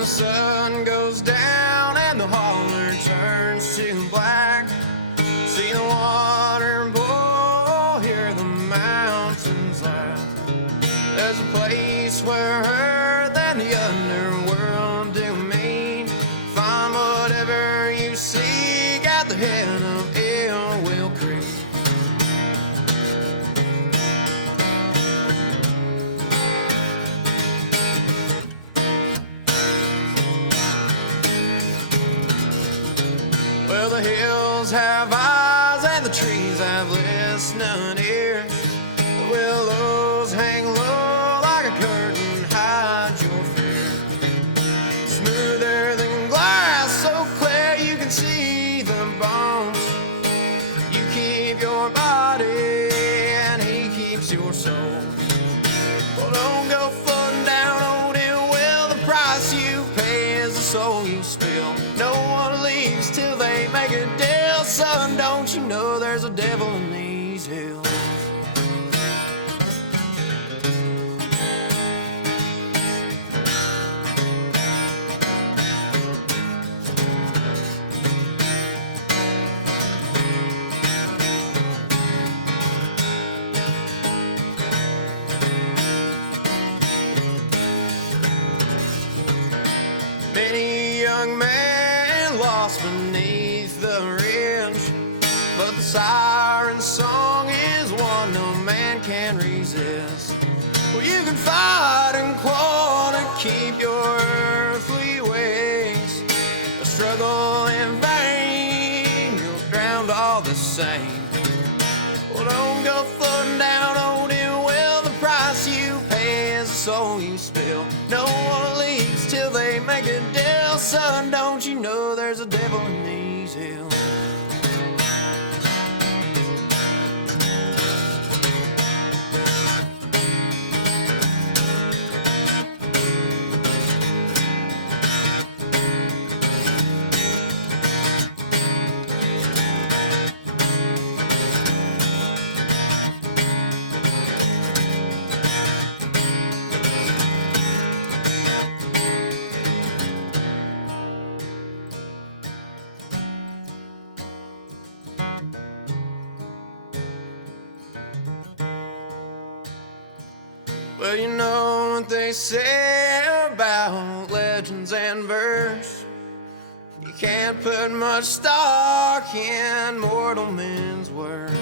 the sun goes down and the holler turns to black, see the water boil, hear the mountains laugh. There's a place where earth and the underworld do meet. Find whatever you seek at the head of Wheel Creek. Well, the hills have eyes and the trees have listening ears. The willows hang low like a curtain, hide your fear. Smoother than glass, so clear you can see the bones. You keep your body and he keeps your soul. Well, don't go floating down old well, the price you pay is the soul you spill. No one leaves till they make a deal. Son, don't you know there's a devil in these hills? Many young men lost beneath the ridge, but the siren song is one no man can resist. Well, you can fight and claw to keep your earthly wings, a struggle in vain, you'll drown all the same. Well, don't go floating down old well, the price you pay is the soul you spill. No one leaves till they make a deal. Son, don't you know there's a devil in these hills? Well, you know what they say about legends and verse. You can't put much stock in mortal men's words.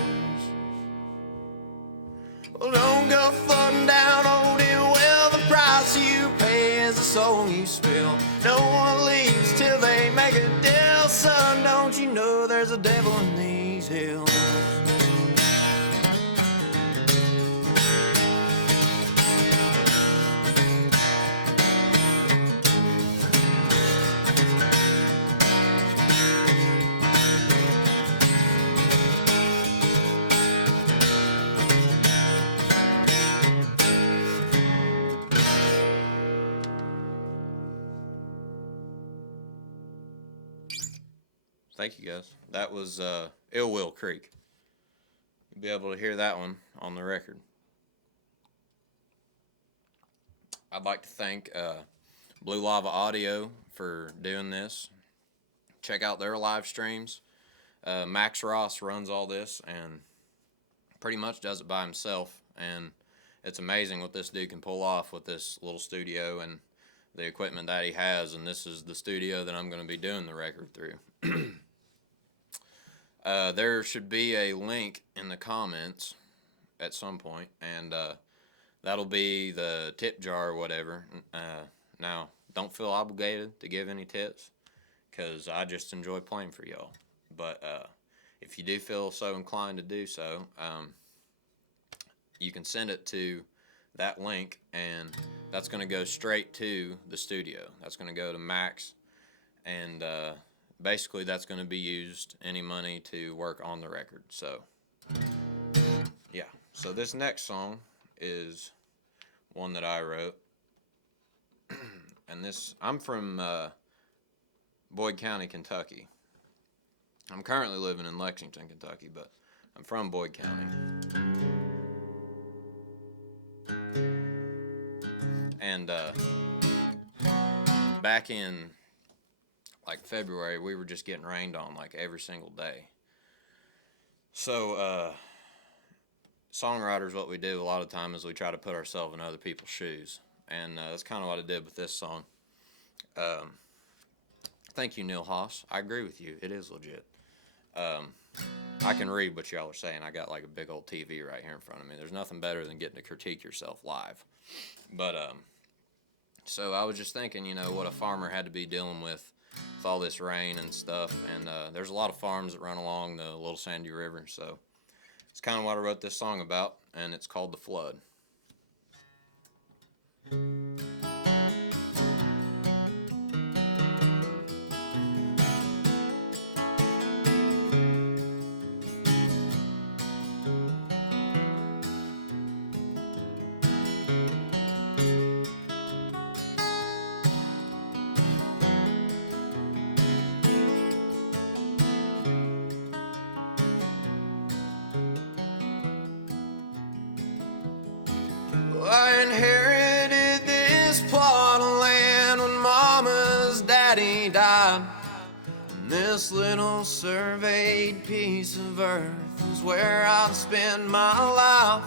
Well, don't go floating down old well, the price you pay is the soul you spill. No one leaves till they make a deal. Son, don't you know there's a devil in these hills? Thank you, guys. That was Ill Will Creek. You'll be able to hear that one on the record. I'd like to thank Blue Lava Audio for doing this. Check out their live streams. Max Ross runs all this and pretty much does it by himself. And it's amazing what this dude can pull off with this little studio and the equipment that he has. And this is the studio that I'm going to be doing the record through. There should be a link in the comments at some point, and that'll be the tip jar or whatever. Now, don't feel obligated to give any tips, because I just enjoy playing for y'all. But if you do feel so inclined to do so, you can send it to that link, and that's going to go straight to the studio. That's going to go to Max, and basically that's going to be used, any money, to work on the record. So yeah, so this next song is one that I wrote. And this, I'm from Boyd County, Kentucky. I'm currently living in Lexington, Kentucky, but I'm from Boyd County. And back back in like February, we were just getting rained on like every single day. So songwriters, what we do a lot of time is we try to put ourselves in other people's shoes, and that's kind of what I did with this song. Thank you, Neil Haas. I agree with you. It is legit. I can read what y'all are saying. I got like a big old TV right here in front of me. There's nothing better than getting to critique yourself live. But so I was just thinking, you know, what a farmer had to be dealing with all this rain and stuff. And there's a lot of farms that run along the Little Sandy River. So it's kind of what I wrote this song about, and it's called The Flood. I inherited this plot of land when Mama's daddy died. And this little surveyed piece of earth is where I'd spend my life.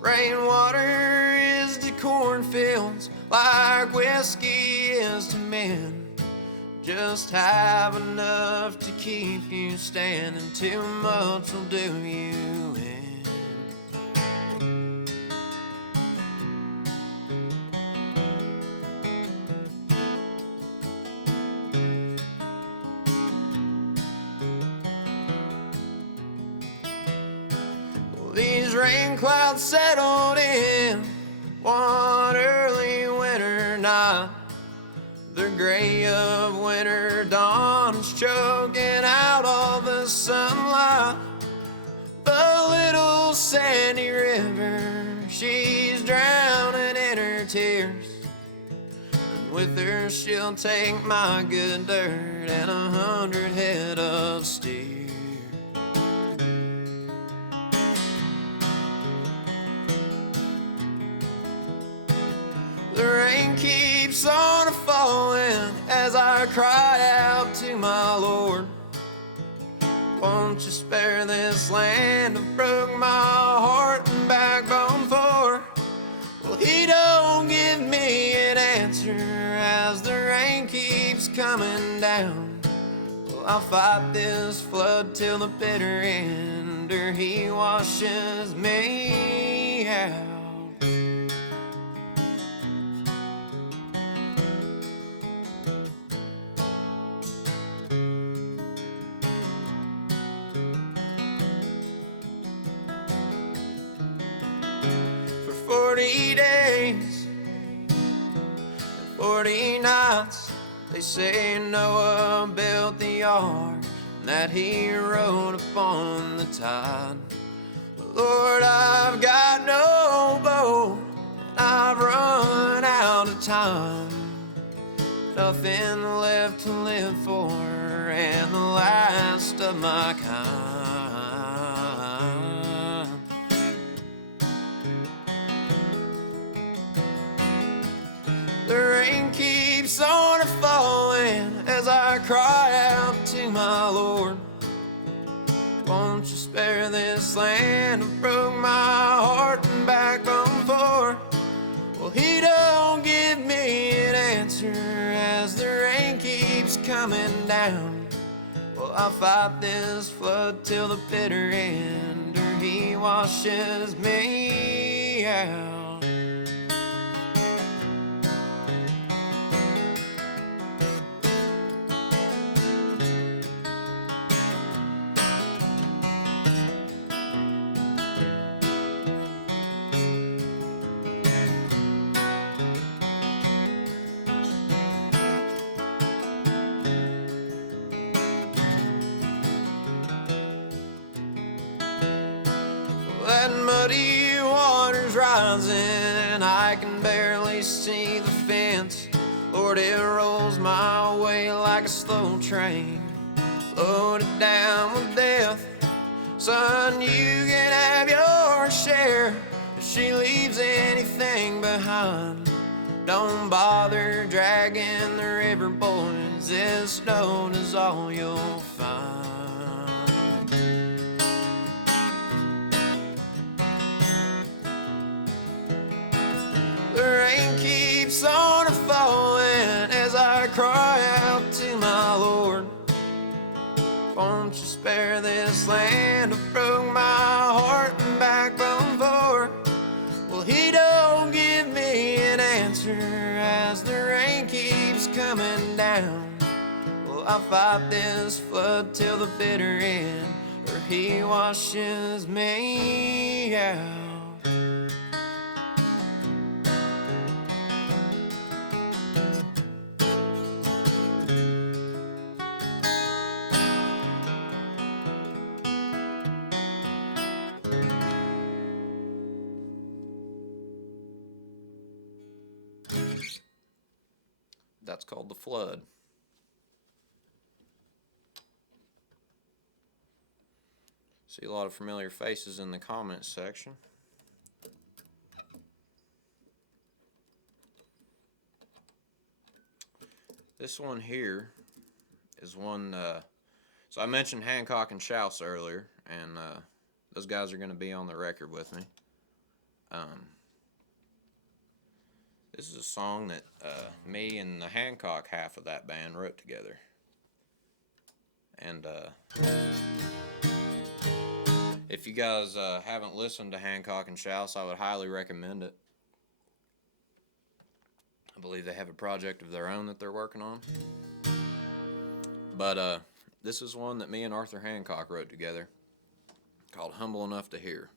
Rainwater is to cornfields like whiskey is to men. Just have enough to keep you standing, too much will do you in. These rain clouds settled in one early winter night. The gray of winter dawn's choking out all the sunlight. The little sandy river, she's drowning in her tears. And with her she'll take my good dirt and 100 head of steer. The rain keeps on falling as I cry out to my Lord. Won't you spare this land? I've broke my heart and backbone for. Well, he don't give me an answer as the rain keeps coming down. Well, I'll fight this flood till the bitter end, or he washes me out. For 40 days and 40 nights, they say Noah built the ark and that he rode upon the tide. But Lord, I've got no boat and I've run out of time. Nothing left to live for and the last of my kind. The rain keeps on falling as I cry out to my Lord. Won't you spare this land? I broke my heart and backbone for. Well, he don't give me an answer as the rain keeps coming down. Well, I'll fight this flood till the bitter end, or he washes me out. That muddy water's rising, I can barely see the fence. Lord, it rolls my way like a slow train, loaded down with death. Son, you can have your share if she leaves anything behind. Don't bother dragging the river, boys. This stone is all you'll find. The rain keeps on falling as I cry out to my Lord. Won't you spare this land? I broke my heart and backbone for. Well, he don't give me an answer as the rain keeps coming down. Well, I fight this flood till the bitter end, or he washes me out. That's called The Flood. See a lot of familiar faces in the comments section. This one here is one, so I mentioned Hancock and Shouse earlier, and those guys are going to be on the record with me. This is a song that me and the Hancock half of that band wrote together. And if you guys haven't listened to Hancock and Shouse, I would highly recommend it. I believe they have a project of their own that they're working on. But this is one that me and Arthur Hancock wrote together called Humble Enough to Hear.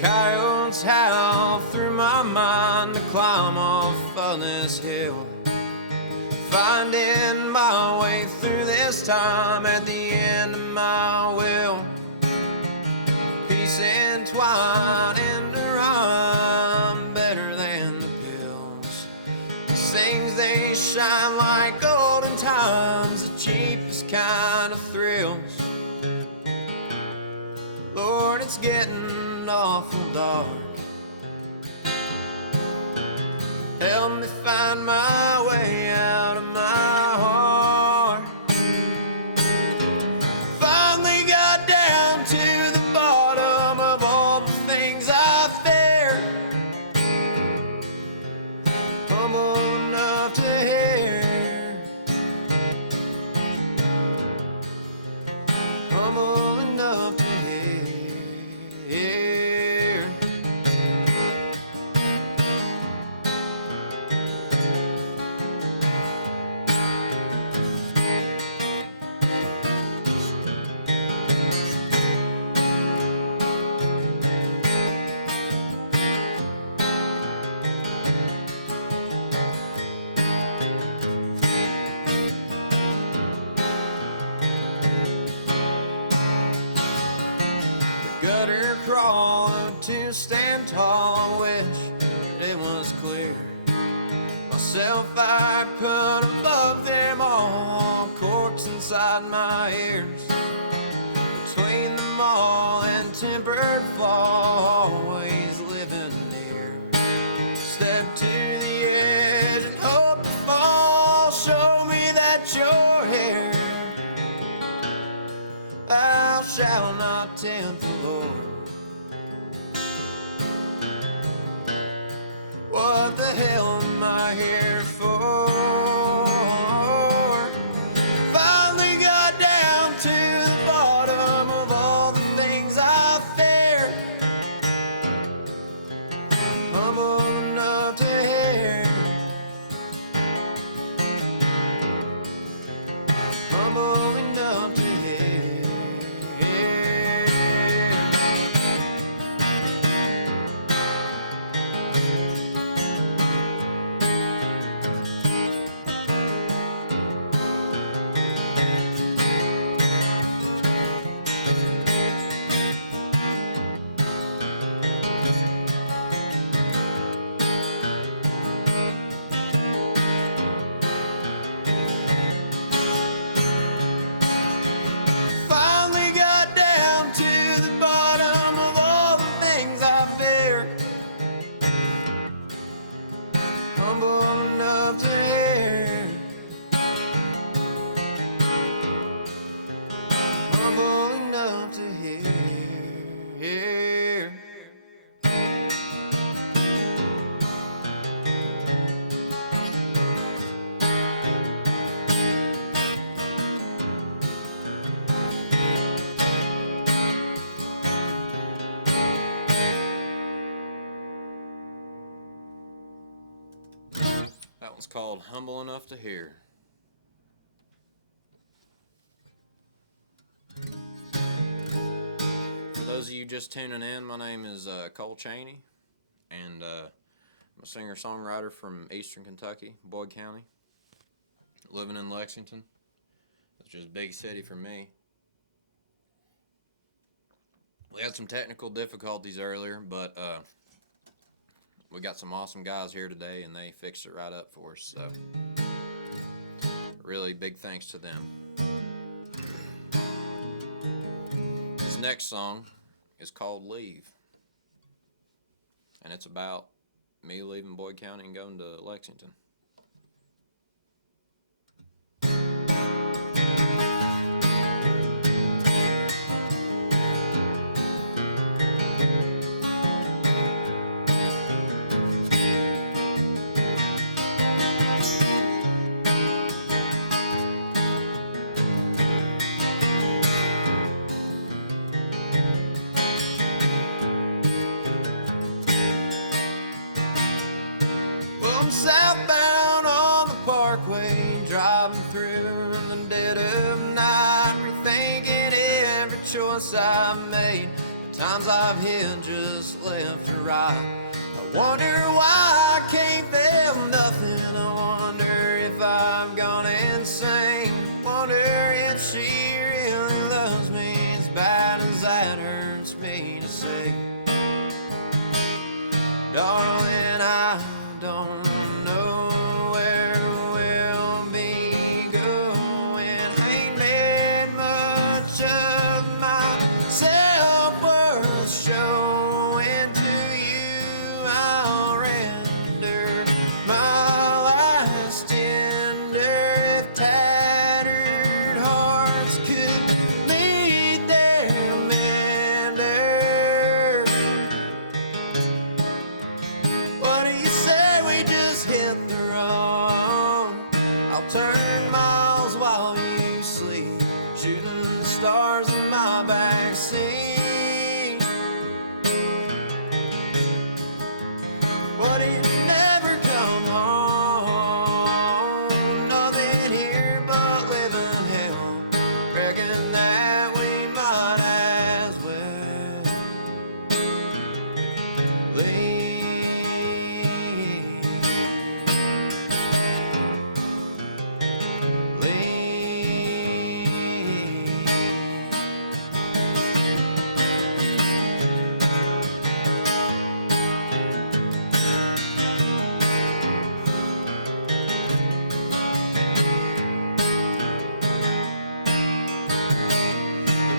Coyotes howl through my mind to climb off of this hill, finding my way through this time at the end of my will. Peace entwined into rhyme, better than the pills. These things, they shine like golden times, the cheapest kind of thrills. Lord, it's getting awful dark. Help me find my way out of my heart. Finally got down to the bottom of all the things I fear. Humble enough to hear. Humble enough to hear. Gutter crawler to stand tall, I wish it was clear. Myself I put above them all, corks inside my ears. Between them all and tempered flaw, always living near. Step to the edge and hope to fall. Show me that you're here. Thou shalt not tempt the Lord. What the hell am I here for? Finally got down to the bottom of all the things I fear. Humble enough to hear. Humble enough to hear. called Humble Enough to Hear. For those of you just tuning in, my name is Cole Chaney, and I'm a singer-songwriter from Eastern Kentucky, Boyd County, living in Lexington, which is a big city for me. We had some technical difficulties earlier, but we got some awesome guys here today, and they fixed it right up for us, so really big thanks to them. This next song is called Leave, and it's about me leaving Boyd County and going to Lexington. I'm southbound on the parkway, driving through the dead of night, rethinking every choice I've made, the times I've hit just left or right. I wonder why I can't feel nothing. I wonder if I've gone insane. Wonder if she really loves me as bad as that hurts me to say. Darling, I don't know where we'll be going. Ain't made much of myself worth showing to you. I'll render my last tender if tattered hearts could meet their mender. What do you say we just hit the road? I'll turn miles while you sleep, shooting the stars in my backseat. What if you never come home? Nothing here but living hell. Reckon that we might as well leave.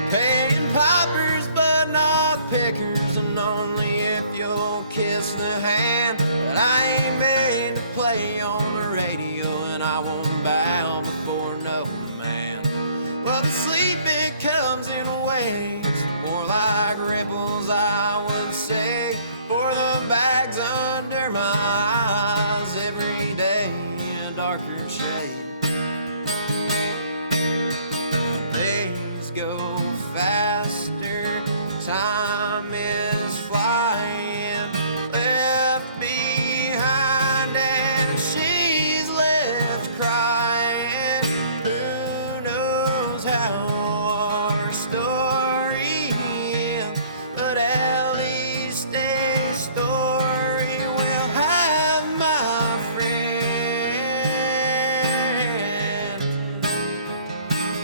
Paying pipers but not pickers, and only if you'll kiss the hand that I ain't made to play on the radio, and I won't bow before no man. Well, the sleep it comes in waves, more like ripples I would say, for the bags under my eyes every day in a darker shade. Days go faster, time is flying, left behind and she's left crying. Who knows how our story ends, but at least a story will have, my friend.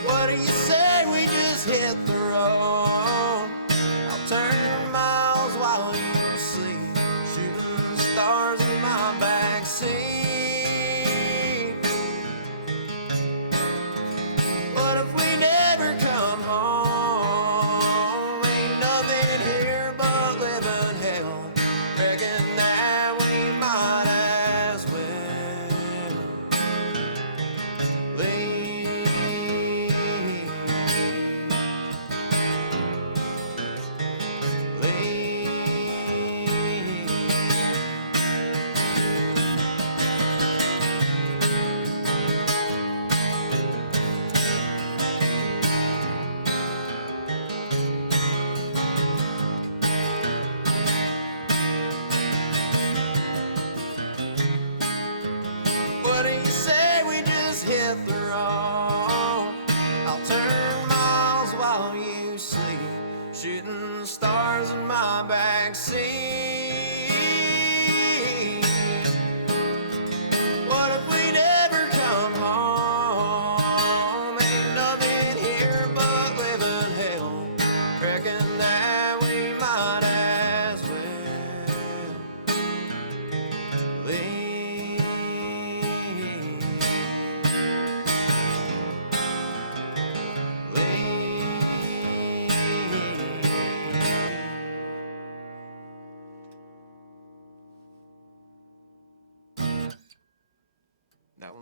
What do you say we just hit the road? I'll turn miles while you sleep, shooting the stars in my backseat. What if we never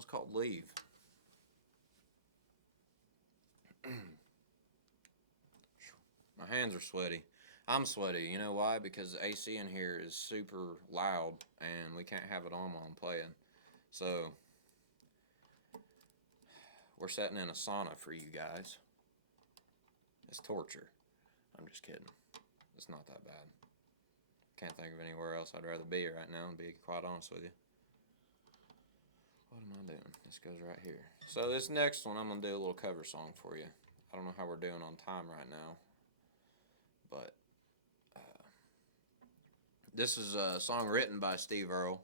song's called Leave. My hands are sweaty. I'm sweaty. You know why? Because the AC in here is super loud and we can't have it on while I'm playing. So, we're setting in a sauna for you guys. It's torture. I'm just kidding. It's not that bad. Can't think of anywhere else I'd rather be right now, to be quite honest with you. What am I doing? This goes right here. So this next one, I'm going to do a little cover song for you. I don't know how we're doing on time right now, but this is a song written by Steve Earle.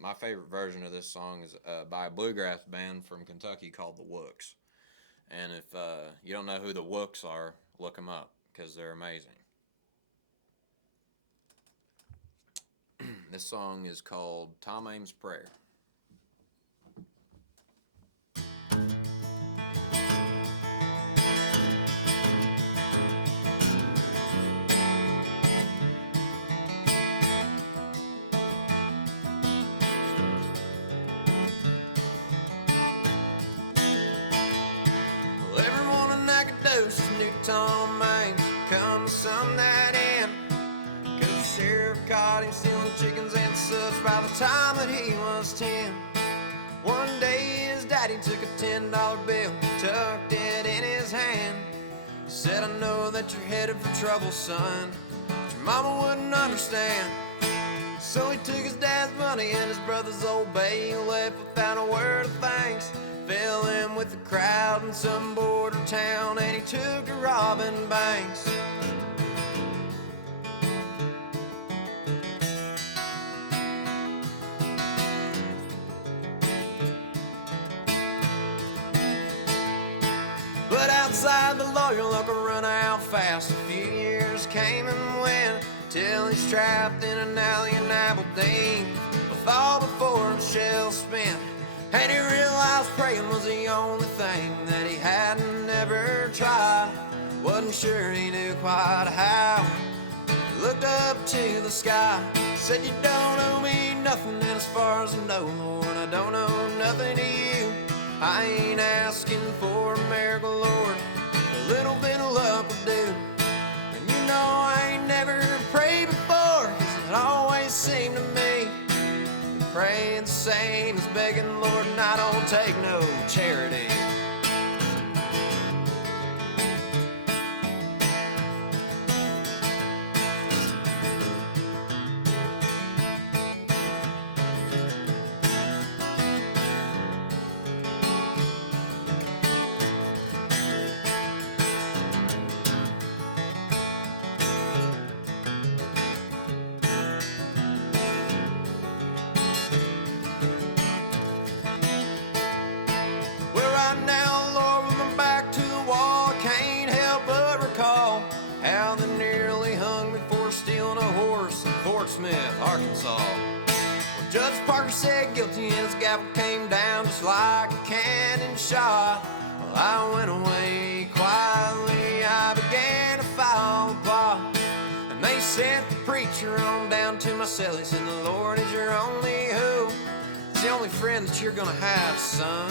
My favorite version of this song is by a bluegrass band from Kentucky called the Wooks. And if you don't know who the Wooks are, look them up, because they're amazing. This song is called Tom Ames' Prayer. Well, every morning I could dose new Tom Ames, come some that in. The sheriff caught him stealing chickens and such by the time that he was 10. One day his daddy took a $10 bill, tucked it in his hand. Said, I know that you're headed for trouble, son, but your mama wouldn't understand. So he took his dad's money and his brother's old bay. He left without a word of thanks. Fell in with the crowd in some border town, and he took to robbing banks. But outside the lawyer luck run out fast. A few years came and went till he's trapped in an alley in Abilene with all the foreign shells spent. And he realized praying was the only thing that he hadn't ever tried. Wasn't sure he knew quite how. He looked up to the sky, said, you don't owe me nothing, and as far as I know, Lord, I don't owe nothing to you. I ain't asking for a miracle, Lord, a little bit of luck will do. And you know I ain't never prayed before, 'cause it always seemed to me that praying the same as begging, Lord, and I don't take no charity. Smith, Arkansas. Well, Judge Parker said guilty and his gavel came down just like a cannon shot. Well, I went away quietly, I began to file the plot. And they sent the preacher on down to my cell. He said, the Lord is your only hope. It's the only friend that you're gonna have, son,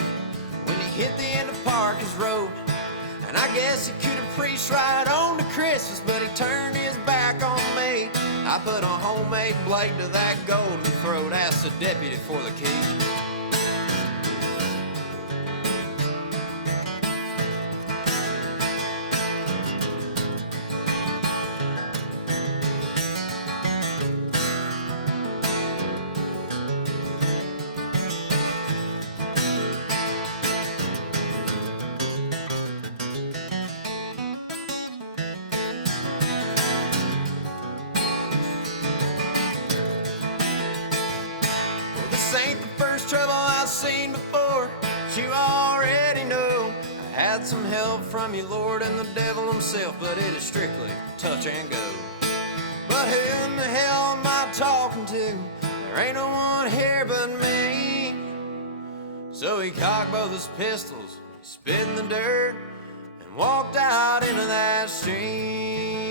when you hit the end of Parker's Road. And I guess he could have preached right on to Christmas, but he turned his back on me. I put a homemade blade to that golden throat, asked the deputy for the key. Ain't the first trouble I've seen before, but you already know. I had some help from you, Lord, and the devil himself, but it is strictly touch and go. But who in the hell am I talking to? There ain't no one here but me. So he cocked both his pistols, spit in the dirt, and walked out into that street.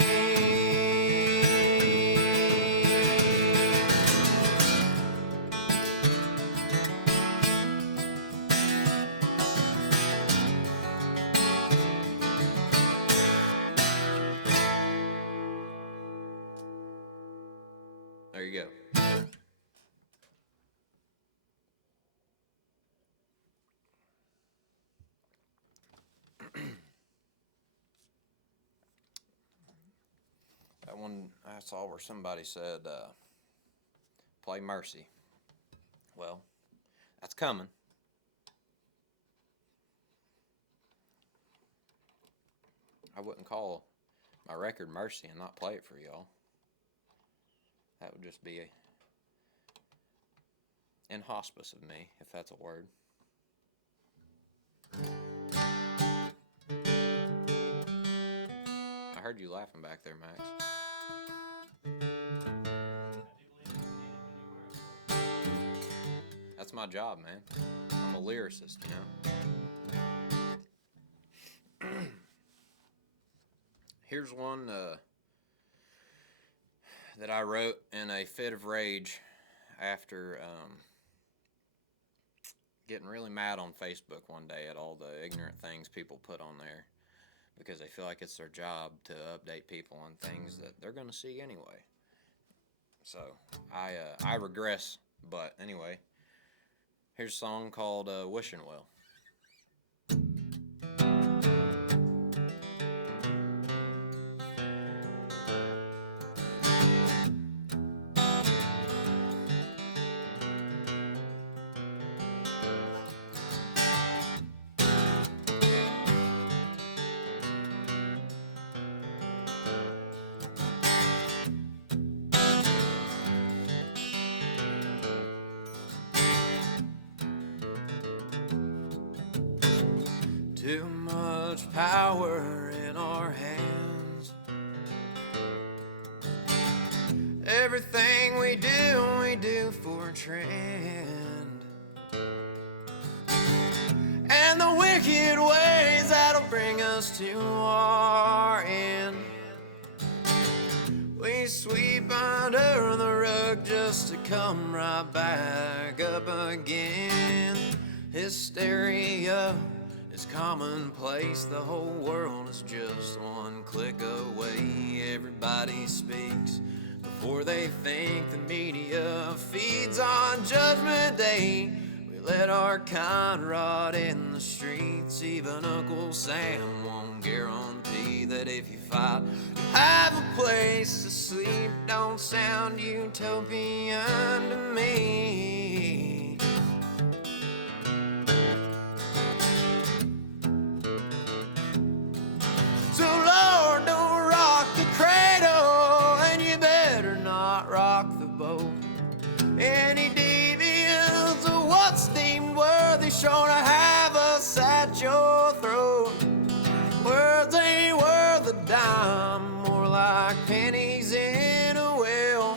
you go. That one I saw where somebody said, play Mercy. Well, that's coming. I wouldn't call my record Mercy and not play it for y'all. That would just be inhospice of me, if that's a word. I heard you laughing back there, Max. That's my job, man. I'm a lyricist, you know. Here's one that I wrote in a fit of rage after getting really mad on Facebook one day at all the ignorant things people put on there because they feel like it's their job to update people on things that they're going to see anyway. So I regress, but anyway, here's a song called Wishing Well. Too much power in our hands. Everything we do for a trend. And the wicked ways that'll bring us to our end. We sweep under the rug just to come right back up again. Hysteria is commonplace. The whole world is just one click away. Everybody speaks before they think. The media feeds on Judgment Day. We let our kind rot in the streets. Even Uncle Sam won't guarantee that if you fight, you'll have a place to sleep. Don't sound utopian to me. So Lord, don't rock the cradle, and you better not rock the boat. Any deviance of what's deemed worthy, sure to have us at your throat. Words ain't worth a dime, more like pennies in a well.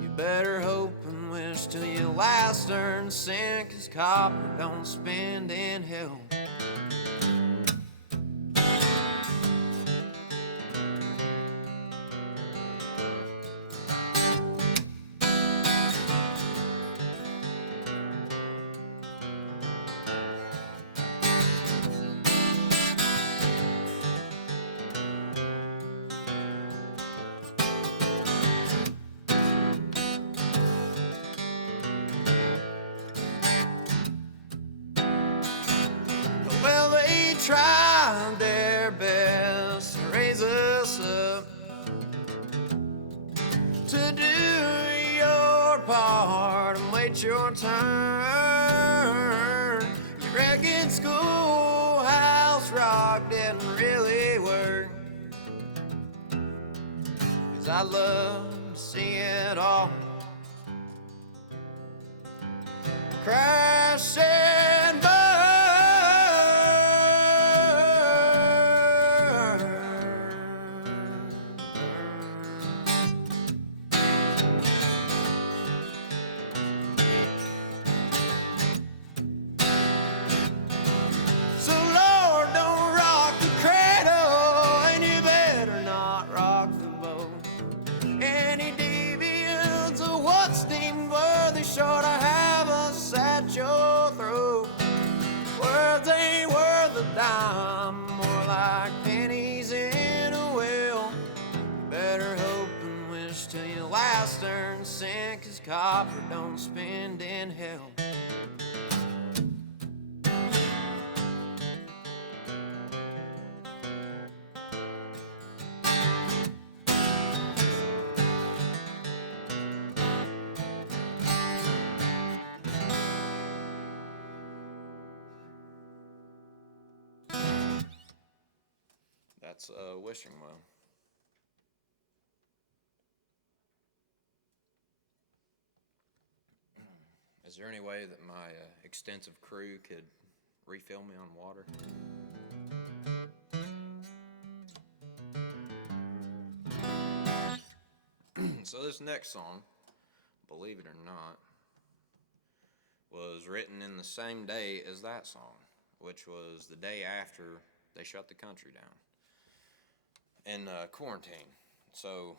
You better hope and wish till your last earned cent, 'cause copper don't spend in hell. Well, they tried their best to raise us up, to do your part and wait your turn. Your record schoolhouse rock didn't really work, 'cause I love to see it all crash and burn. So Lord, don't rock the cradle, and you better not rock the boat. Any deviance of what's deemed worthy, sure to have us at your copper don't spend in hell. That's Wishing Well. Is there any way that my extensive crew could refill me on water? So this next song, believe it or not, was written in the same day as that song, which was the day after they shut the country down in quarantine. So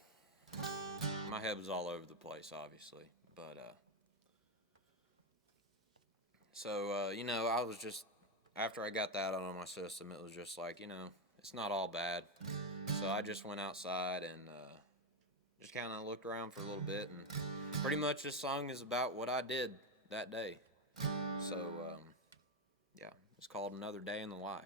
my head was all over the place, obviously, but you know, I was just, after I got that out of my system, it was just like, you know, it's not all bad. So I just went outside and just kind of looked around for a little bit, and pretty much this song is about what I did that day. So yeah, it's called Another Day in the Life.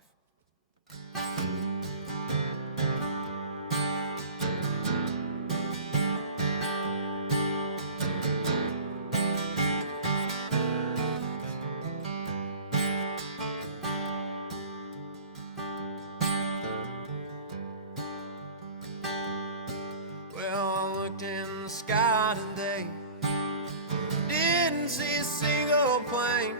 Well, I looked in the sky today, didn't see a single plane.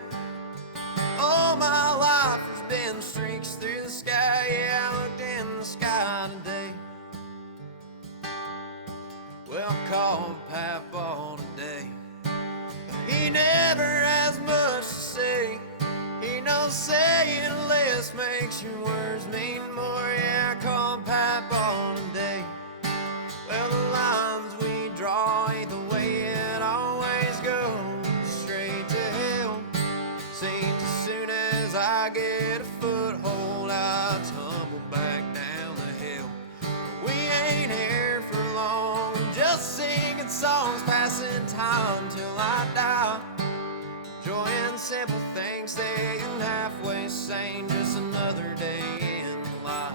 All my life has been streaks through the sky. Yeah, I looked in the sky today. Well, I called Papa today, but he never has much to say. He knows saying less makes your words mean more. Yeah, I called Papa today. Well, the lines we draw ain't the way it always goes, straight to hell. Seems as soon as I get a foothold, I tumble back down the hill. But we ain't here for long, just singing songs, passing time till I die. Enjoying simple things, staying halfway sane, just another day in life.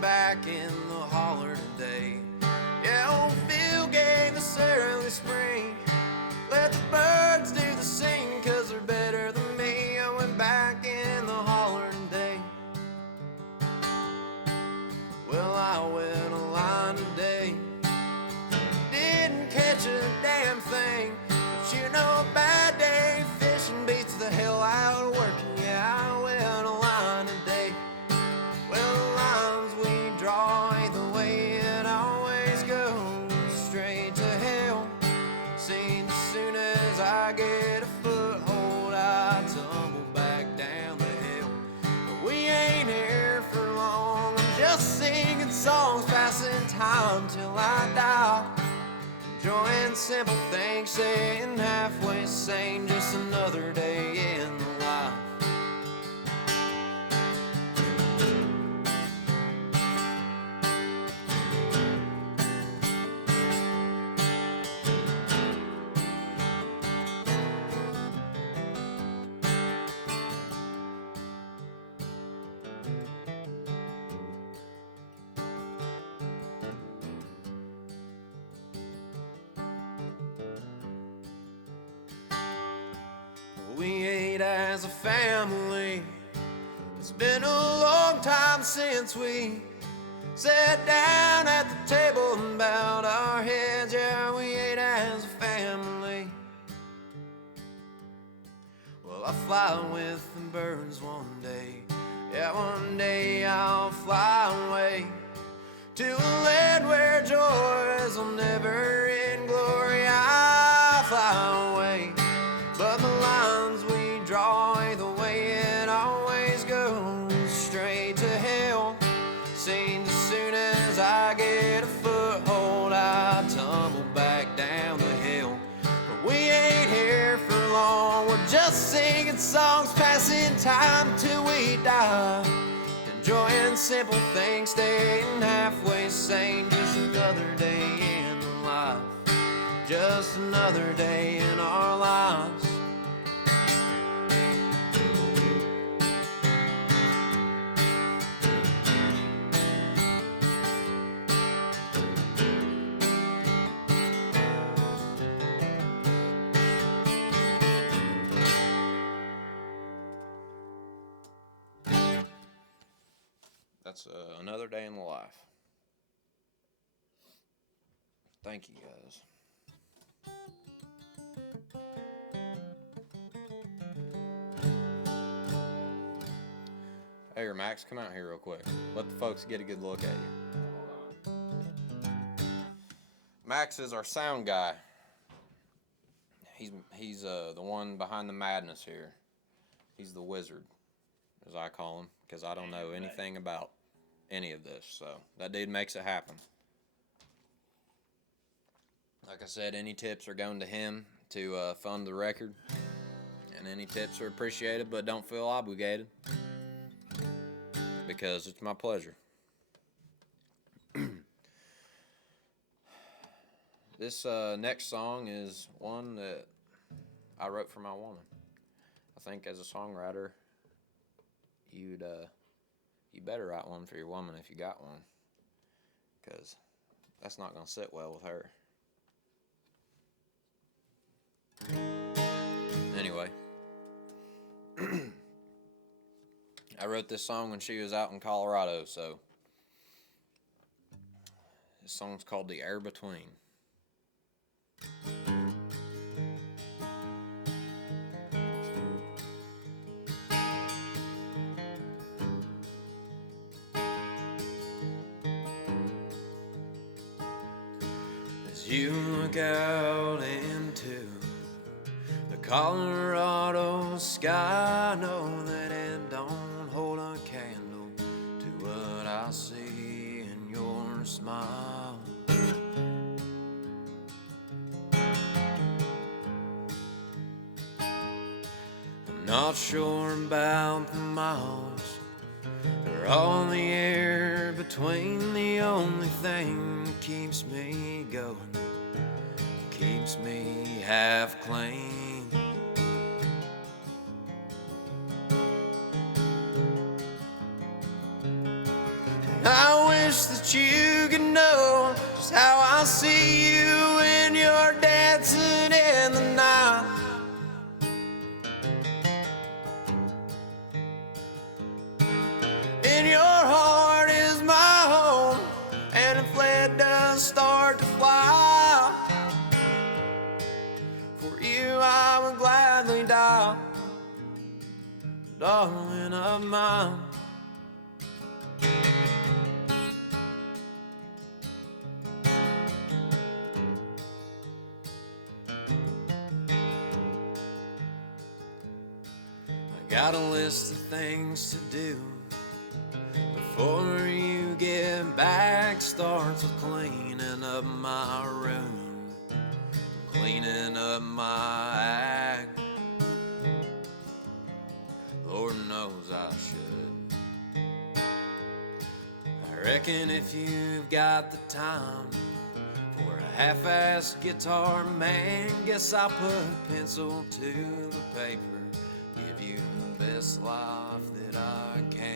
Back in the holler today. Yeah, old Phil gave us early spring. Let the birds do the singing, 'cause they're better than me. I went back in the holler today. Well, I went a line today, didn't catch a damn thing. But you know, a bad day fishing beats the hell out of working. Yeah, I went a line today. Well, the lines we draw ain't the way it always goes, straight to hell. Seems as soon as I get a foothold, I tumble back down the hill. But we ain't here for long, I'm just singing songs, passing time till I die. Enjoying simple things, staying halfway sane, just another day in the life. We ate as a family. It's been a long time since we sat down at the table and bowed our heads. Yeah, we ate as a family. Well, I fly with the birds one day. Yeah, one day I'll fly away to a land where joys will never end. Glory, I'll fly away. But the lines we draw ain't the way it always goes, straight to hell. Seems as soon as I get a foothold, I tumble back down the hill. But we ain't here for long, we're just singing songs, passing time till we die. Enjoying simple things, staying halfway sane. Just another day in the life, just another day in our lives. That's another day in the life. Thank you, guys. Hey, Max, come out here real quick. Let the folks get a good look at you. Max is our sound guy. He's the one behind the madness here. He's the wizard, as I call him, because I don't know anything about any of this. So that dude makes it happen. Like I said, any tips are going to him to fund the record. And any tips are appreciated, but don't feel obligated, because it's my pleasure. This next song is one that I wrote for my woman. I think as a songwriter, you better write one for your woman if you got one, because that's not going to sit well with her. Anyway, I wrote this song when she was out in Colorado, so this song's called The Air Between. As you look out into the Colorado sky, know that it don't hold a candle to what I see in your smile. I'm not sure about the miles or all the air between. The only thing that keeps me going, keeps me half clean. And I wish that you could know just how I see you when you're dancing in the night. In your heart is my home, and if lead does start to fly, for you I would gladly die, darling of mine. I got a list of things to do before you get back. Starts with cleaning up my room, cleaning up my act. Lord knows I should. I reckon if you've got the time for a half-assed guitar, man, guess I'll put pencil to the paper, give you the best life that I can.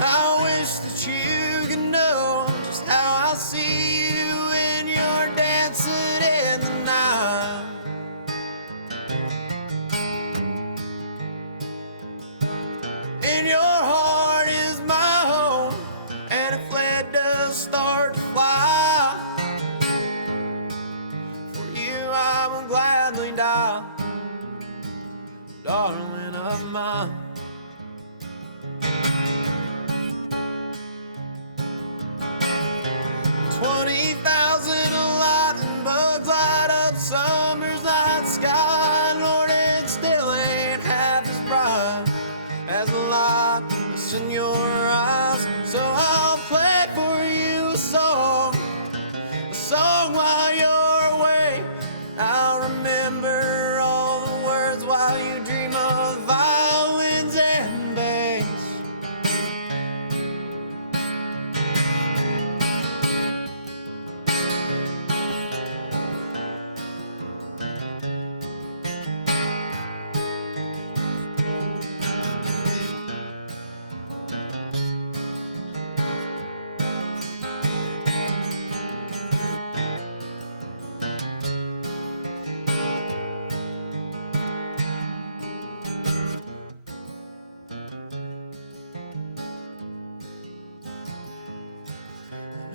I wish that you could know just how I see you when you're dancing in the night. In your heart is my home, and if lead does start to fly, for you I will gladly die, darling of mine.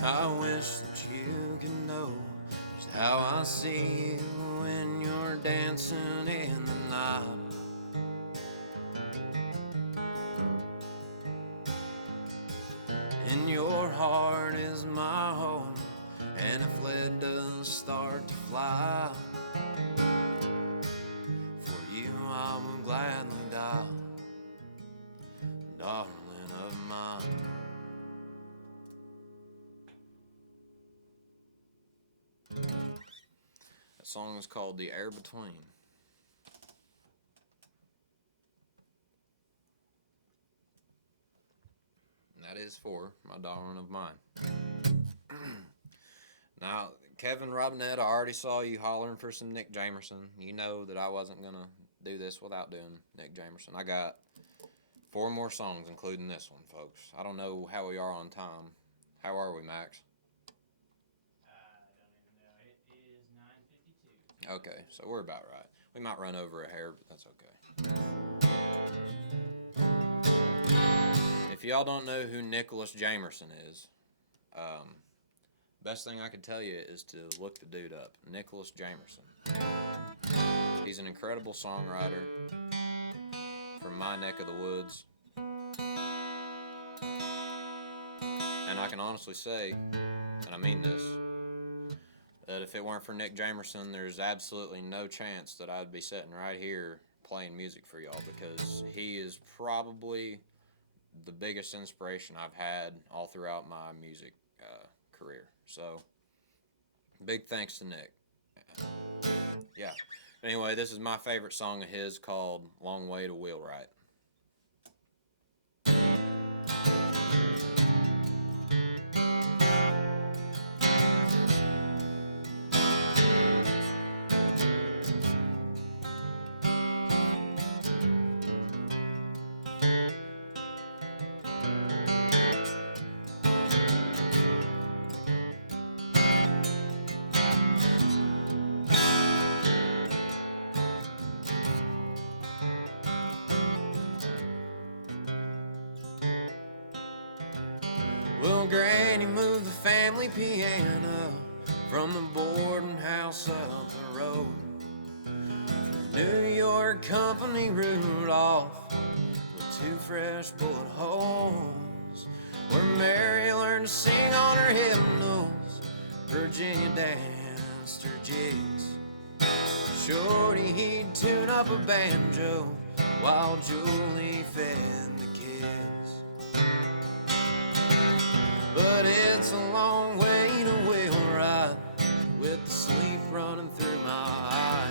I wish that you could know just how I see you when you're dancing in the night. And your heart is my home, and if lead does start to fly, for you I will gladly die, darling of mine. That song is called The Air Between. And that is for my darling of mine. Now, Kevin Robinette, I already saw you hollering for some Nick Jamerson. You know that I wasn't going to do this without doing Nick Jamerson. I got 4 more songs, including this one, folks. I don't know how we are on time. How are we, Max? I don't even know. It is 9:52. Okay, so we're about right. We might run over a hair, but that's okay. If y'all don't know who Nicholas Jamerson is, best thing I could tell you is to look the dude up. Nicholas Jamerson. He's an incredible songwriter from my neck of the woods. And I can honestly say, and I mean this, that if it weren't for Nick Jamerson, there's absolutely no chance that I'd be sitting right here playing music for y'all, because he is probably the biggest inspiration I've had all throughout my music career. So, big thanks to Nick. Yeah. Anyway, this is my favorite song of his, called Long Way to Wheelright. Well, Granny moved the family piano from the boarding house up the road. The New York company Rudolph with 2 fresh bullet holes, where Mary learned to sing on her hymnals, Virginia danced her jigs. Shorty, he'd tune up a banjo while Julie fed the kids. But it's a long way to Wheelright, with the sleep running through my eyes.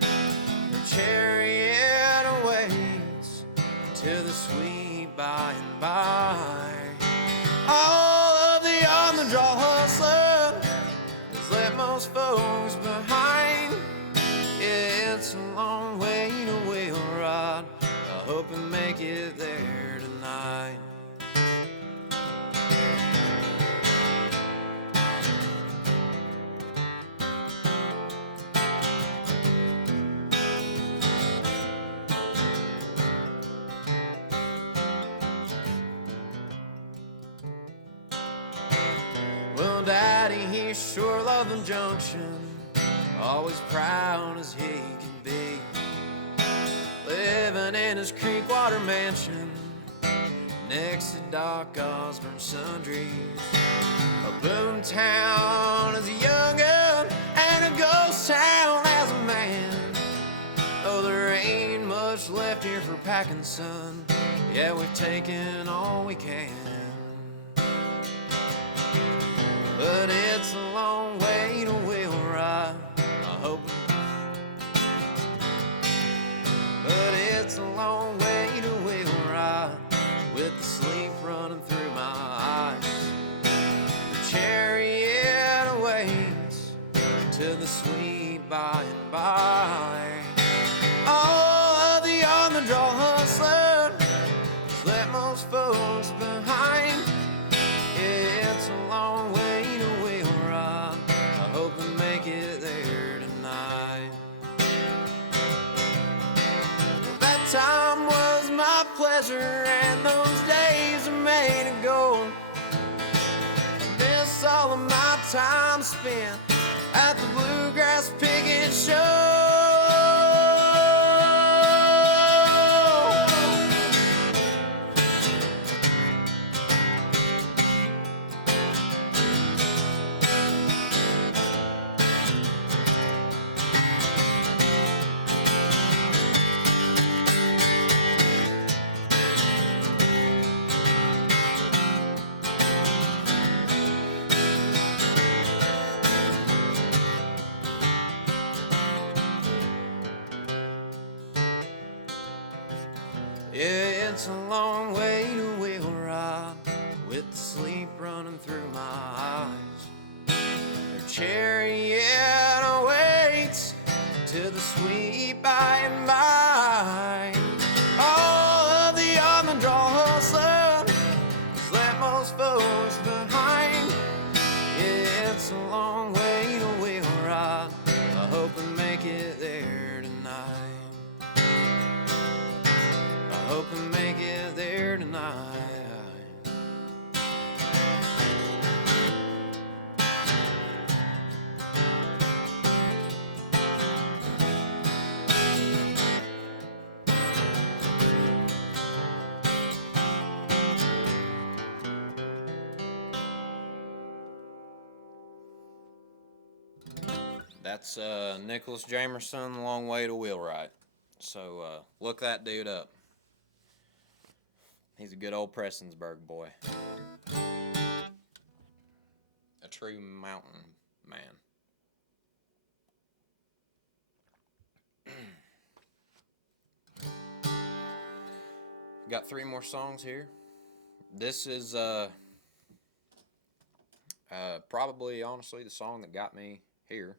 Her chariot awaits to the sweet by and by. All of the on-the-draw hustling has left most folks behind. It's a long way to Wheelright, I hope we make it there tonight. Well, Daddy, he sure loved the junction, always proud as he can be, living in his Creekwater mansion next to Doc Osborne's Sundries. A boom town as a young gun and a ghost town as a man. Oh, there ain't much left here for packing, son. Yeah, we've taken all we can. But it's a long way to Wheelright, I hope. But it's a long way to Wheelright, with the sleep running through my eyes. The chariot awaits to the sweet by and by. All of the on-the-draw hustling has let most folks behind. It's a long way to Wheelright, I hope we make it there tonight. Well, that time was my pleasure, and those days are made of gold. This time spent at the bluegrass picking show. Yeah, it's a long way to Wheelright with the sleep running through my eyes. Their chariot awaits to the sweet by and by. All of the almond draw sun has left most folks behind. Yeah, it's a long way to Wheelright. I hope we make it there tonight. I hope we make it there tonight. That's Nicholas Jamerson, Long Way to Wheelright. So look that dude up. He's a good old Prestonsburg boy. A true mountain man. Got 3 more songs here. This is probably, honestly, the song that got me here.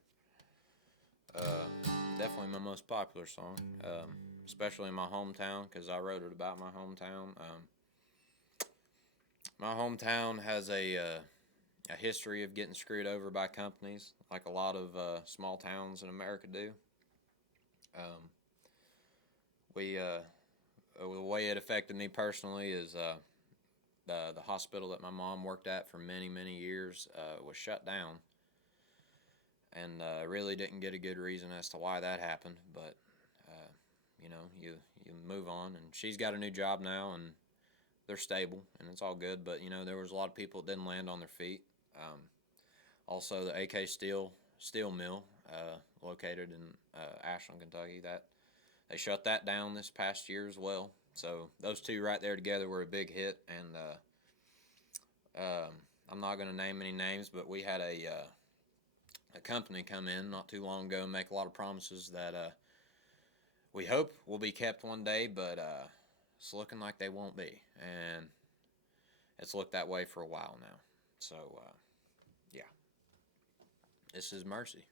Definitely my most popular song, especially in my hometown, because I wrote it about my hometown. My hometown has a history of getting screwed over by companies, like a lot of small towns in America do. The way it affected me personally is the hospital that my mom worked at for many, many years was shut down. And really didn't get a good reason as to why that happened, but you know, you move on. And she's got a new job now, and they're stable, and it's all good. But you know, there was a lot of people that didn't land on their feet. Also, the AK Steel Mill, located in Ashland, Kentucky, that they shut that down this past year as well. So those two right there together were a big hit. And I'm not going to name any names, but we had a company come in not too long ago and make a lot of promises that we hope will be kept one day, but it's looking like they won't be, and it's looked that way for a while now. So yeah, this is Mercy.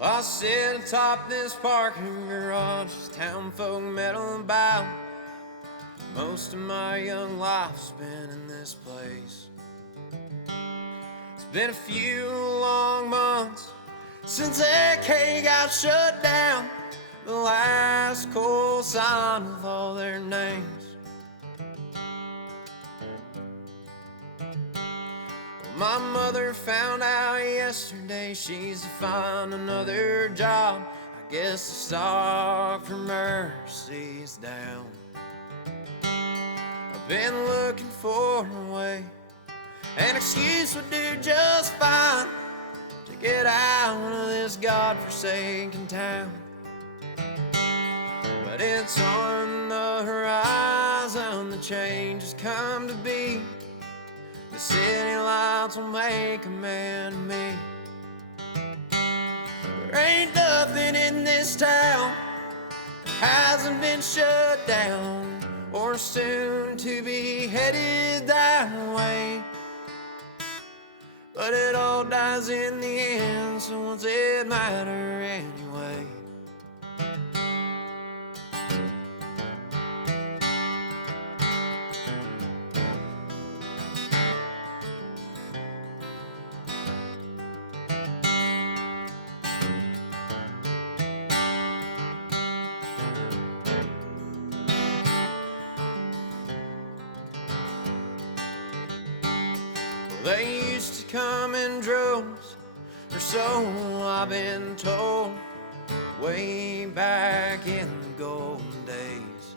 I sit atop this parking garage, town folk meddle about. Most of my young life's been in this place. It's been a few long months since AK got shut down, the last cold sign of all their names. My mother found out yesterday she's to find another job. I guess the stock for Mercy's down. I've been looking for a way, an excuse would do just fine to get out of this godforsaken town. But it's on the horizon, the change has come to be. The city lights will make a man of me. There ain't nothing in this town that hasn't been shut down or soon to be headed that way. But it all dies in the end, so what's it matter anyway? They used to come in droves, or so I've been told, way back in the golden days.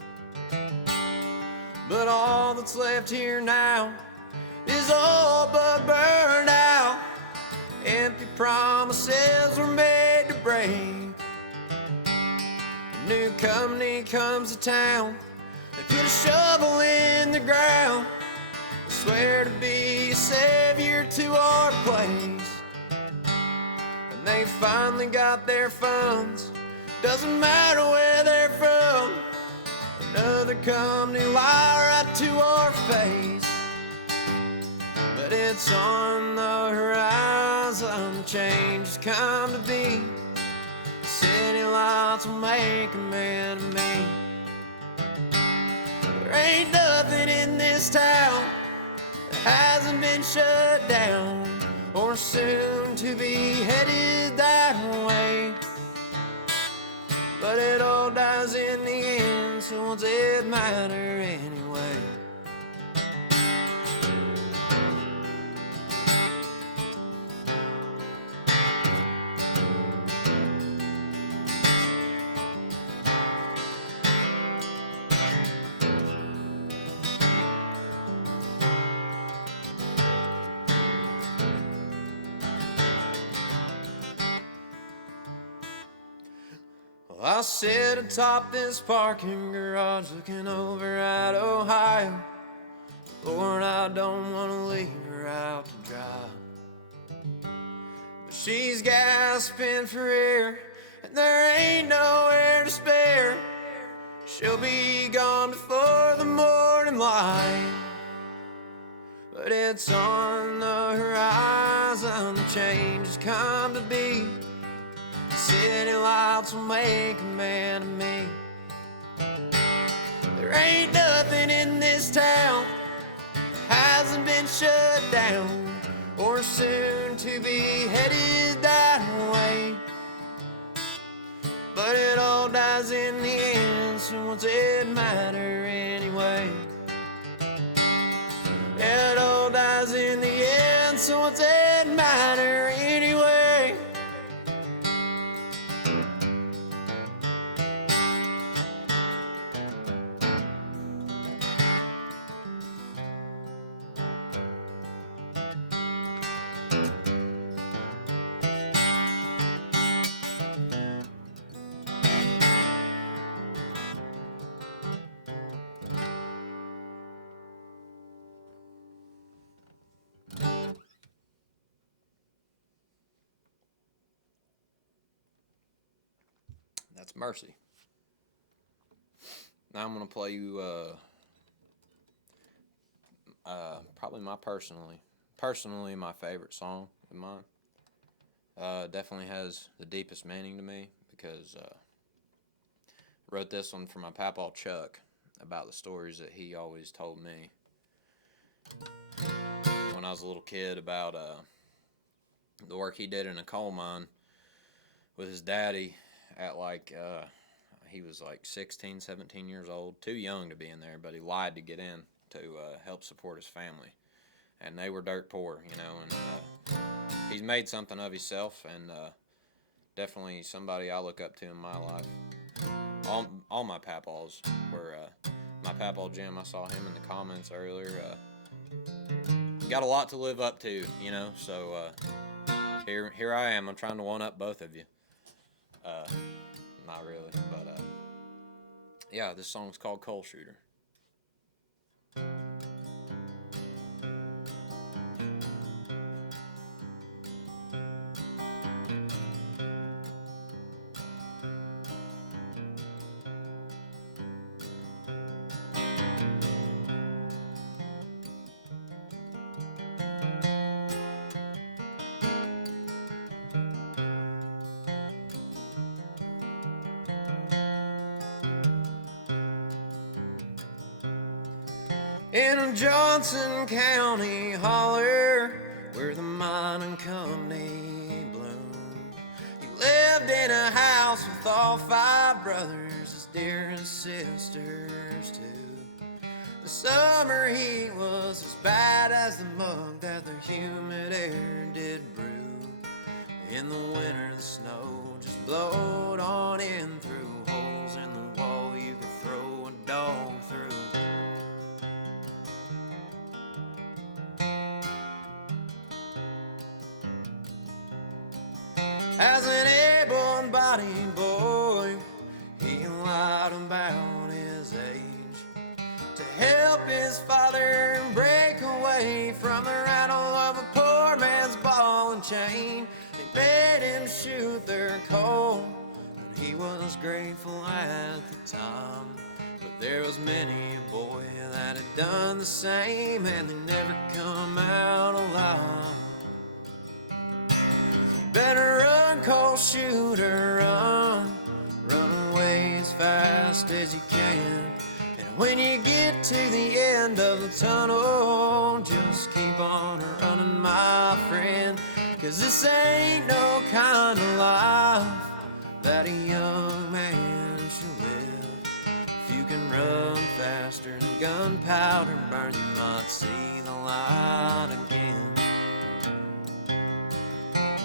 But all that's left here now is all but burned out. Empty promises were made to break. A new company comes to town. They put a shovel in the ground. They swear to be a savior to our place. And they finally got their funds. Doesn't matter where they're from. Another company lie right to our face. But it's on the horizon, change has come to be. City lights will make a man of me. There ain't nothing in this town that hasn't been shut down or soon to be headed that way. But it all dies in the end, so what's it matter anyway? I sit atop this parking garage looking over at Ohio. Lord, I don't want to leave her out to dry. But she's gasping for air, and there ain't nowhere to spare. She'll be gone before the morning light. But it's on the horizon, the change has come to be. City lights will make a man of me. There ain't nothing in this town that hasn't been shut down or soon to be headed that way. But it all dies in the end, so what's it matter anyway? It all dies in the end, so what's it matter anyway? That's Mercy. Now I'm going to play you probably my personally my favorite song of mine. Definitely has the deepest meaning to me because I wrote this one for my papa Chuck about the stories that he always told me when I was a little kid about the work he did in a coal mine with his daddy at he was like 16, 17 years old, too young to be in there, but he lied to get in to help support his family. And they were dirt poor, and he's made something of himself, and definitely somebody I look up to in my life. All my papaws were, my papa Jim, I saw him in the comments earlier, got a lot to live up to, so here I am, I'm trying to one-up both of you. Not really, but yeah, this song's called Coal Shooter. In a Johnson County holler where the mining company bloomed, he lived in a house with all 5 brothers, his dearest sisters too. The summer heat was as bad as the mug that the humid air did brew. In the winter, the snow just blowed on in through holes in the wall you could throw a dog through. As an able-bodied boy, he lied about his age to help his father break away from the rattle of a poor man's ball and chain. They made him shoot their coal, and he was grateful at the time. But there was many a boy that had done the same, and they never come out alive. Better run, coal shooter, run. Run away as fast as you can. And when you get to the end of the tunnel, just keep on running, my friend. 'Cause this ain't no kind of life that a young man should live. If you can run faster than gunpowder burns, you might see the light again.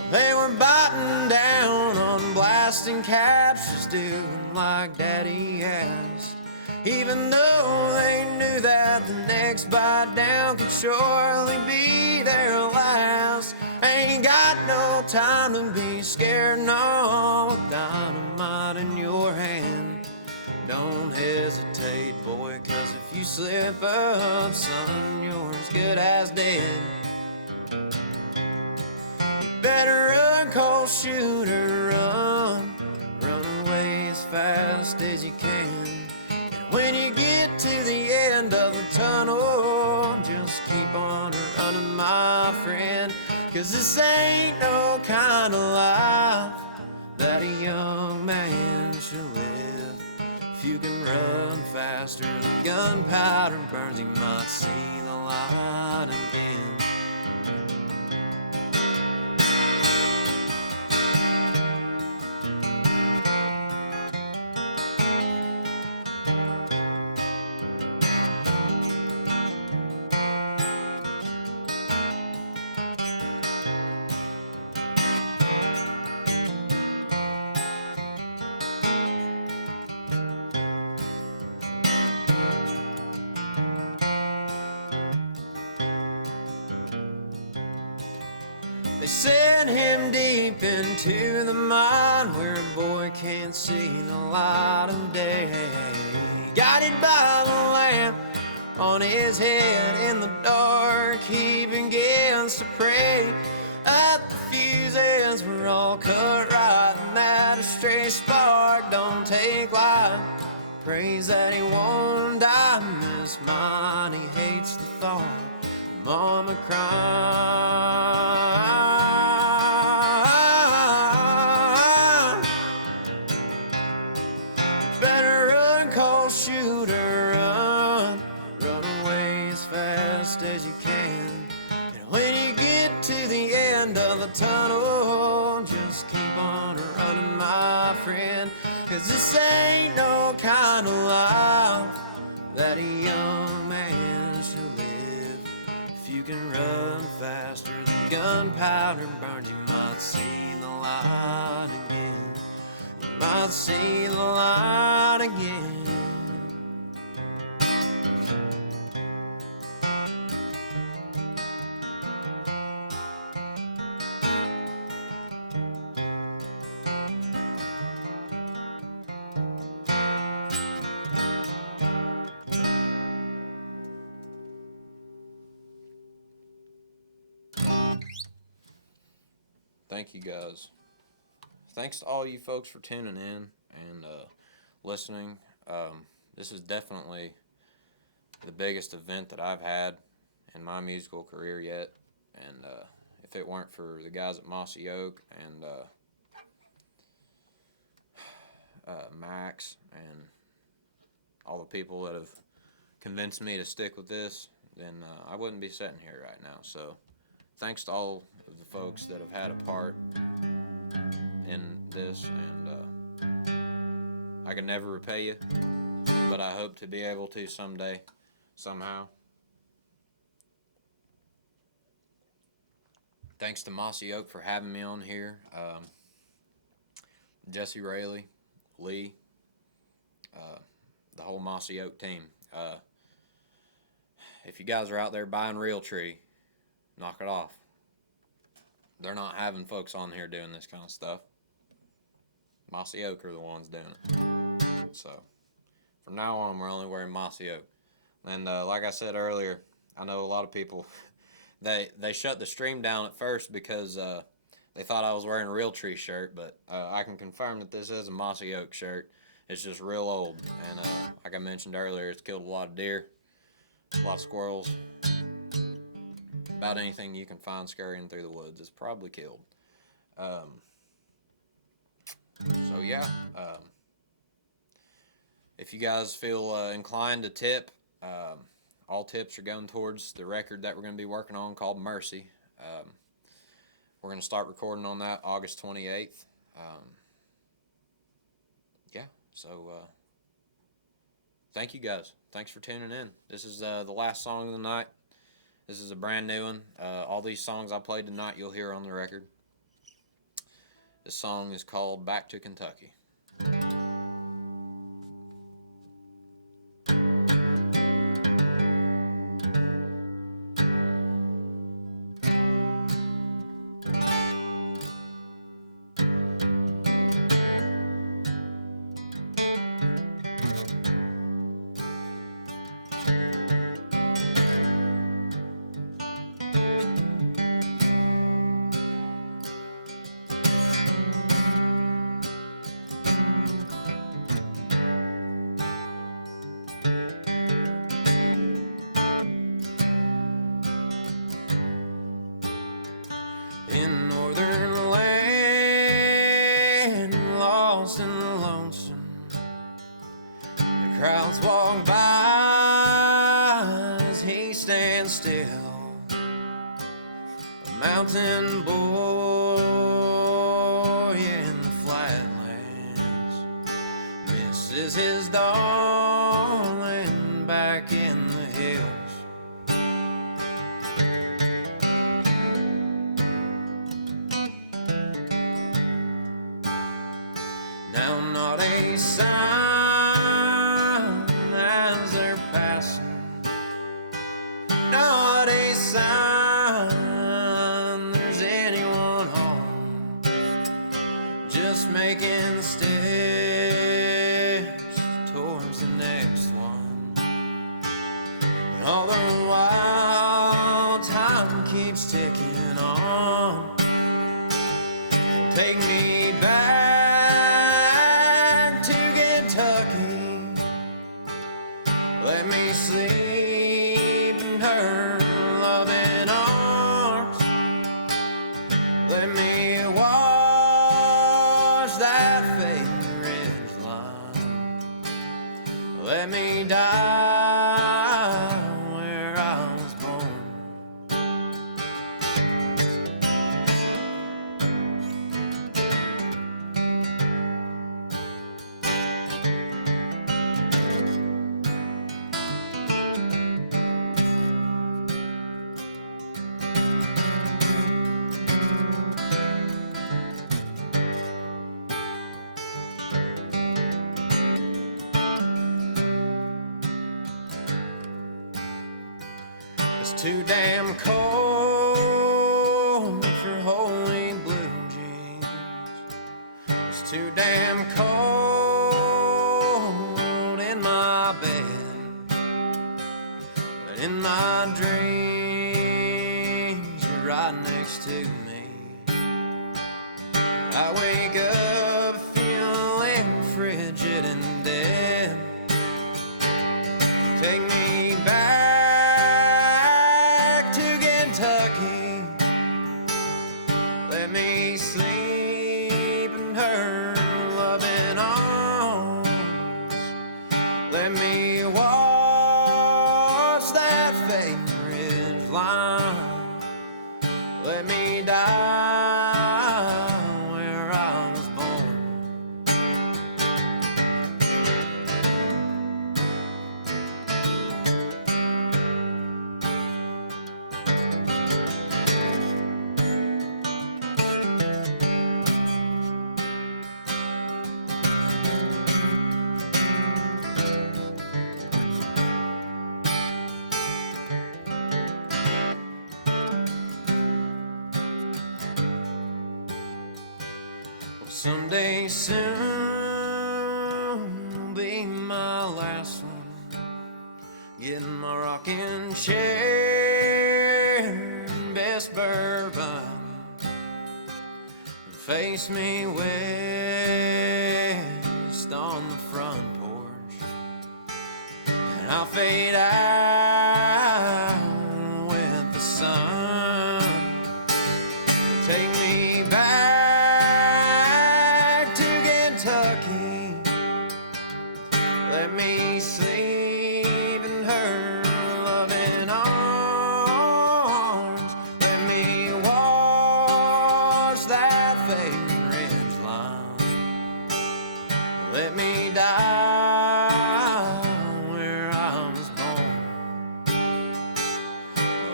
They were biting down on blasting caps, just doing like Daddy asked. Even though they knew that the next bite down could surely be their last. Ain't got no time to be scared, no, with dynamite in your hand. Don't hesitate, boy, 'cause if you slip up, son, you're as good as dead. Better run, coal shooter, run. Run away as fast as you can. And when you get to the end of the tunnel, just keep on running, my friend. 'Cause this ain't no kind of life that a young man should live. If you can run faster than gunpowder burns, you might see the light again. They sent him deep into the mine where a boy can't see the light of day. Guided by the lamp on his head in the dark, he begins to pray that the fuses were all cut right and that a stray spark don't take life. Prays that he won't die in this mine. He hates the thought of Mama crying. Better run, coal shooter, run. Run away as fast as you can. And when you get to the end of the tunnel, just keep on running, my friend. 'Cause this ain't no kind of life that a young man should live. If you can run faster than gunpowder burns, you might see the light again. You might see the light again. Thank you guys. Thanks to all you folks for tuning in and listening. This is definitely the biggest event that I've had in my musical career yet. And if it weren't for the guys at Mossy Oak and Max and all the people that have convinced me to stick with this, then I wouldn't be sitting here right now. So thanks to all of the folks that have had a part in this, and I can never repay you, but I hope to be able to someday. somehow. Thanks to Mossy Oak for having me on here. Jesse Rayleigh, Lee, the whole Mossy Oak team. If you guys are out there buying Realtree, knock it off. They're not having folks on here doing this kind of stuff. Mossy Oak are the ones doing it. So, from now on, we're only wearing Mossy Oak. And like I said earlier, I know a lot of people, they shut the stream down at first because they thought I was wearing a Realtree shirt, but I can confirm that this is a Mossy Oak shirt. It's just real old, and like I mentioned earlier, it's killed a lot of deer, a lot of squirrels, about anything you can find scurrying through the woods it's probably killed. So yeah, if you guys feel inclined to tip, all tips are going towards the record that we're going to be working on called Mercy. We're going to start recording on that August 28th. Yeah, so thank you guys. Thanks for tuning in. This is the last song of the night. This is a brand new one. All these songs I played tonight you'll hear on the record. This song is called Back to Kentucky. In northern land, lost and lonesome, the crowds walk by as he stands still. A mountain boy in the flatlands misses his darling back in the hills. Now not a sign as they're passing, not a sign there's anyone home, just making steps towards the next one. And all the while time keeps ticking on. Take me back to Kentucky, let me sleep in her loving arms, let me wash that fading ridge line, let me die where I was born. It's too damn cold for holy blue jeans. It's too damn cold in my bed, but in my dreams you're right next to me. I wake up feeling frigid and dead. Take me back to Kentucky, let me sleep in her loving Someday soon will be my last one. Getting my rocking chair and best bourbon. Face me west on the front porch, and I'll fade out with the sun. Take me back to Kentucky. Let me sleep in her loving arms. Let me watch that fading ridge line. Let me die where I was born.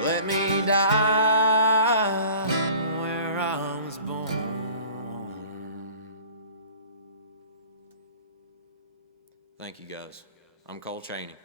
Let me die where I was born. Thank you, guys. I'm Cole Chaney.